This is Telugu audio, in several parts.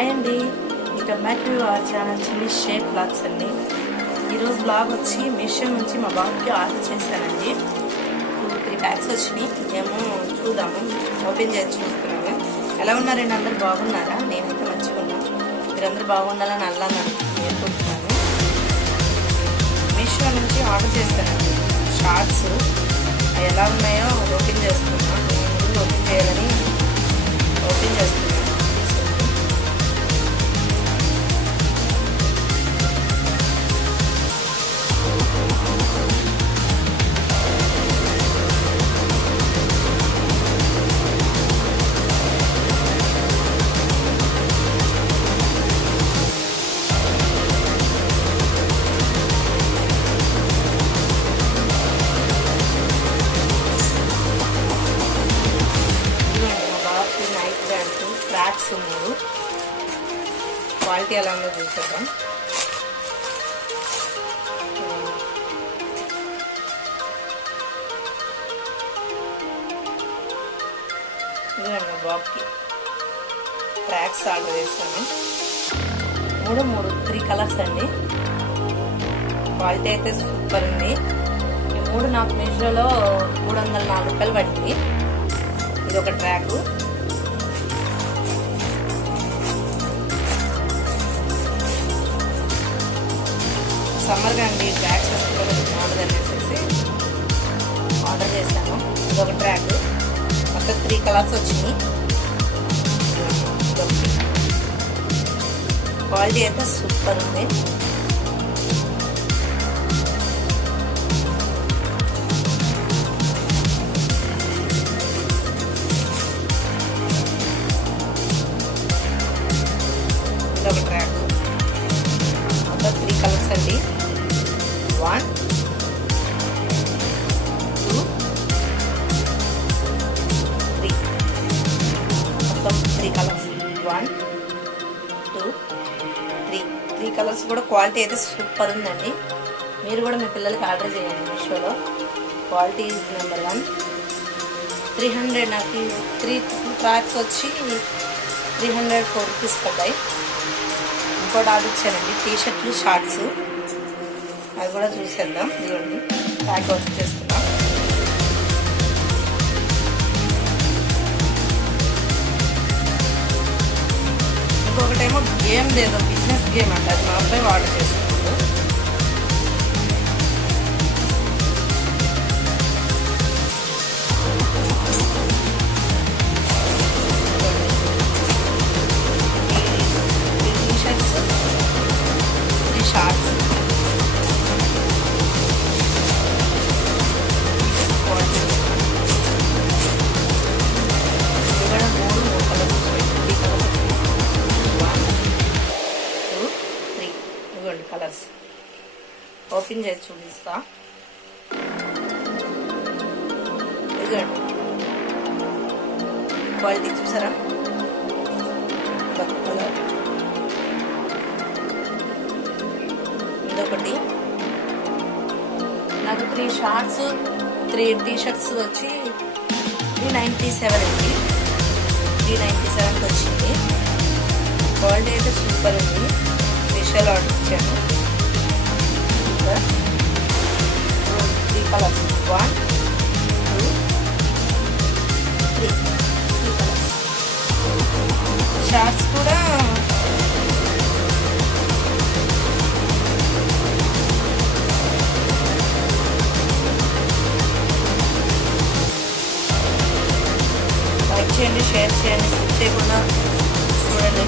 హాయ్ అండి, welcome back to our channel chilli shake blogs అండి. ఈరోజు బ్లాగ్ వచ్చి మీషో నుంచి మా బాబుకి ఆర్డర్ చేశానండి. 2-3 బ్యాగ్స్ వచ్చినాయి. మేము చూద్దాము, ఓపెన్ చేసి చూస్తున్నాము. ఎలా ఉన్నారండి? అందరు బాగున్నారా? నేనైతే మంచిగా ఉన్నాను. మీరందరూ బాగుండాలని అల్లాను నేర్చుకుంటున్నాను. మీషో నుంచి ఆర్డర్ చేశానండి షార్ట్స్. అవి ఎలా ఉన్నాయో ఓపెన్ చేస్తున్నాను. నేను ముందు ఓపెన్ చేయాలని ఓపెన్ చేస్తున్నాను. ట్రాక్స్ 3 క్వాలిటీ ఎలా ఉందో చూసేద్దాం. ఇదిగోండి, బాబుకి ట్రాక్స్ ఆర్డర్ చేశాను. 3 కలర్స్ అండి. క్వాలిటీ అయితే సూపర్ ఉంది. ఈ 3 నాకు మీషోలో 304 రూపాయలు పడింది. ఇది ఒక ట్రాక్. సమ్మర్గా అండి ట్రాక్స్ వేసుకోవడానికి బాగుంటుంది అనేసి ఆర్డర్ చేశాను. ఇదొక ట్రాక్. మొత్తం 3 కలర్స్ వచ్చినాయి. క్వాలిటీ అయితే సూపర్ ఉంది. ఇదొక ట్రాక్. మొత్తం 3 కలర్స్ అండి. 1, 2, 3. మొత్తం 3 కలర్స్. 1, 2, 3 కలర్స్ కూడా క్వాలిటీ అయితే సూపర్ ఉందండి. మీరు కూడా మీ పిల్లలకి ఆర్డర్ చేయండి మీషోలో. Quality is number 1. 300 నాకు 3 ట్రాక్స్ వచ్చి 304 రూపీస్ పడ్డాయి. ఇంకోటి ఆర్డర్ ఇచ్చానండి టీషర్ట్లు, షార్ట్స్. అది కూడా చూసేద్దాం. ఇదిగోండి, ప్యాక్ వర్క్ చేస్తున్నాం. ఇంకొకటేమో గేమ్ ఏదో బిజినెస్ గేమ్ అంట. అది మా అబ్బాయి ఆర్డర్ చేస్తున్నాడు. T shirts, 3 shorts. కలర్స్ ఓపెన్ చేసి చూపిస్తా. ఇదిగోండి, క్వాలిటీ చూసారా? కలర్. ఇదొకటి. నాకు 3 షార్ట్స్, 3 టీషర్ట్స్ వచ్చి 397 అండి. 397కి వచ్చింది. క్వాలిటీ అయితే సూపర్ ఉంది. మీషోలో ఆర్డర్ ఇచ్చాను. 3 కలర్స్. 1, 2, 3 కలర్స్. షార్ట్స్ కూడా లైక్ చేయండి, షేర్ చేయండి, స్కిప్ చేయకుండా చూడండి.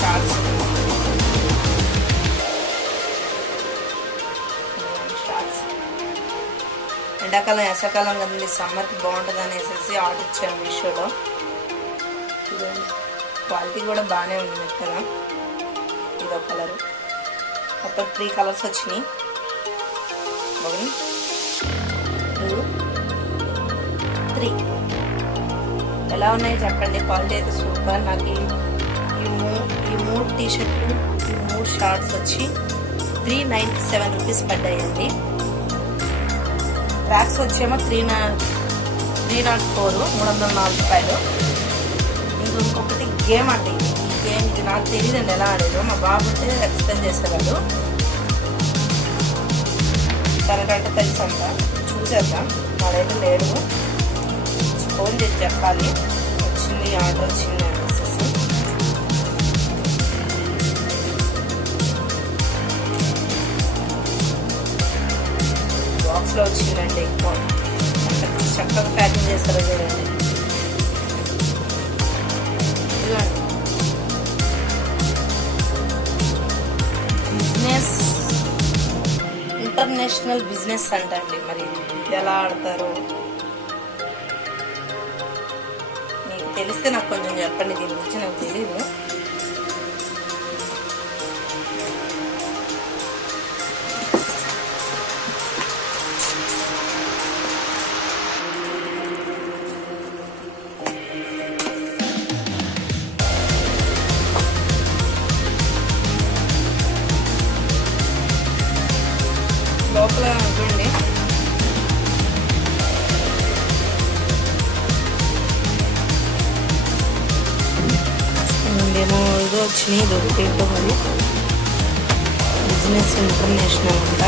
షార్ట్స్ ఎండాకాలం వేసవకాలం కదండి, సమ్మర్కి బాగుంటుంది అనేసి ఆర్డర్ ఇచ్చాను మీషోలో. క్వాలిటీ కూడా బాగానే ఉంది మెత్తగా. ఇదో కలర్. మొత్తం 3 కలర్స్ వచ్చినాయి. 1, 2, 3. ఎలా ఉన్నాయో చెప్పండి. క్వాలిటీ అయితే సూపర్. నాకు ఈ 3 టీషర్ట్లు, ఈ 3 షార్ట్స్ వచ్చి 397 రూపీస్ పడ్డాయండి. ట్రాక్స్ వచ్చేమో 304 రూపాయలు. ఇంకొకటి గేమ్ అంటే ఈ గేమ్ ఇది నాకు తెలియదండి ఎలా ఆడేదో. మా బాబు ఉంటే ఎక్స్ప్లెయిన్ చేసేవాళ్ళు, తనకంటే తెలుసు అంట. చూసేద్దాం. వాడైతే లేడు, ఫోన్ చేసి చెప్పాలి. వచ్చింది ఆర్డర్ వచ్చింది అనేసి. బాక్స్లో వచ్చిందండి. చక్కగా ప్యాకింగ్ చేస్తారో చూడండి. బిజినెస్, ఇంటర్నేషనల్ బిజినెస్ అంటండి. మరి ఎలా ఆడతారు మీకు తెలిస్తే నాకు కొంచెం చెప్పండి. దీని గురించి నాకు తెలీదు. లోపల చూడండి, ఏమో ఏదో వచ్చినాయి. ఇది ఒకటేంటో మరి బిజినెస్ ఇంటర్నేషనల్ అంట.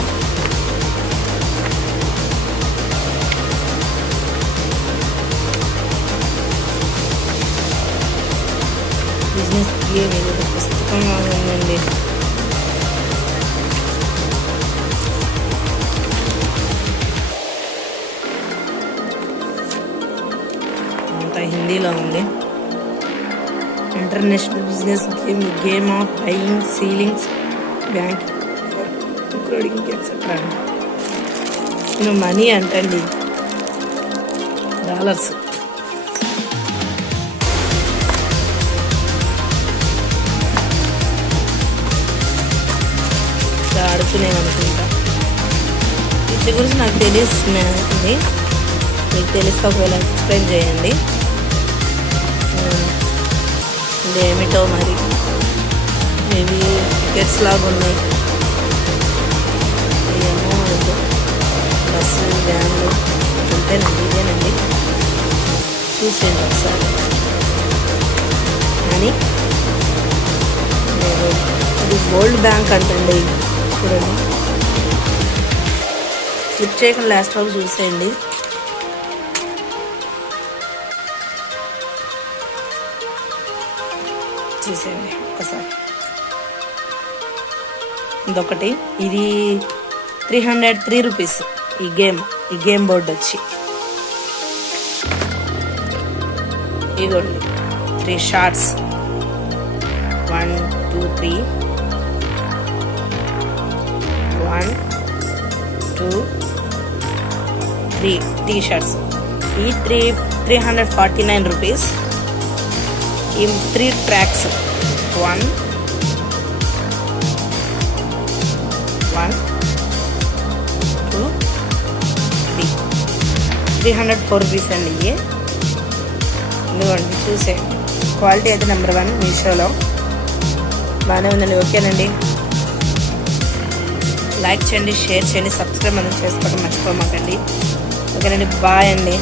బిజినెస్ గేమ్ ఏదో పుస్తకం ఉందండి. హిందీలో ఉంది. International business game of buying, ceilings, bank, including etcetera. Money అంటండి, డాలర్స్. ఆడుతున్నామనుకుంటా. వీటి గురించి నాకు తెలుస్తుంది. మీకు తెలిస్తే ఒకవేళ ఎక్స్ప్లెయిన్ చేయండి. ఇదేమిటో మరి, ఇవి టికెట్స్ లాగా ఉన్నాయి. ఏమో బస్సు, వ్యాన్లు అంతేనండి. ఇదేనండి, చూసేయండి ఒకసారి అని. ఇది వరల్డ్ బ్యాంక్ అంటండి. చూడండి, స్లిప్ చేయకుండా లాస్ట్ వరకు చూసేయండి. చూసేయండి ఒకసారి. ఇదొకటి. ఇది 303 రూపీస్ ఈ గేమ్ బోర్డు వచ్చి. ఇదిగోండి 3 షార్ట్స్, 1 2 3, 1 2 3 టీ షర్ట్స్. ఈ 349 రూపీస్. ఈ 3 ట్రాక్స్, 1 2 3, 304 రూపీస్ అండి. ఇదిగోండి చూసేయండి. క్వాలిటీ అయితే నెంబర్ 1 మీషోలో. బాగానే ఉందండి. ఓకేనండి, లైక్ చేయండి, షేర్ చేయండి, సబ్స్క్రైబ్ మనం చేసుకోవడం మర్చిపోమాకండి. ఓకేనండి, బాయ్ అండి.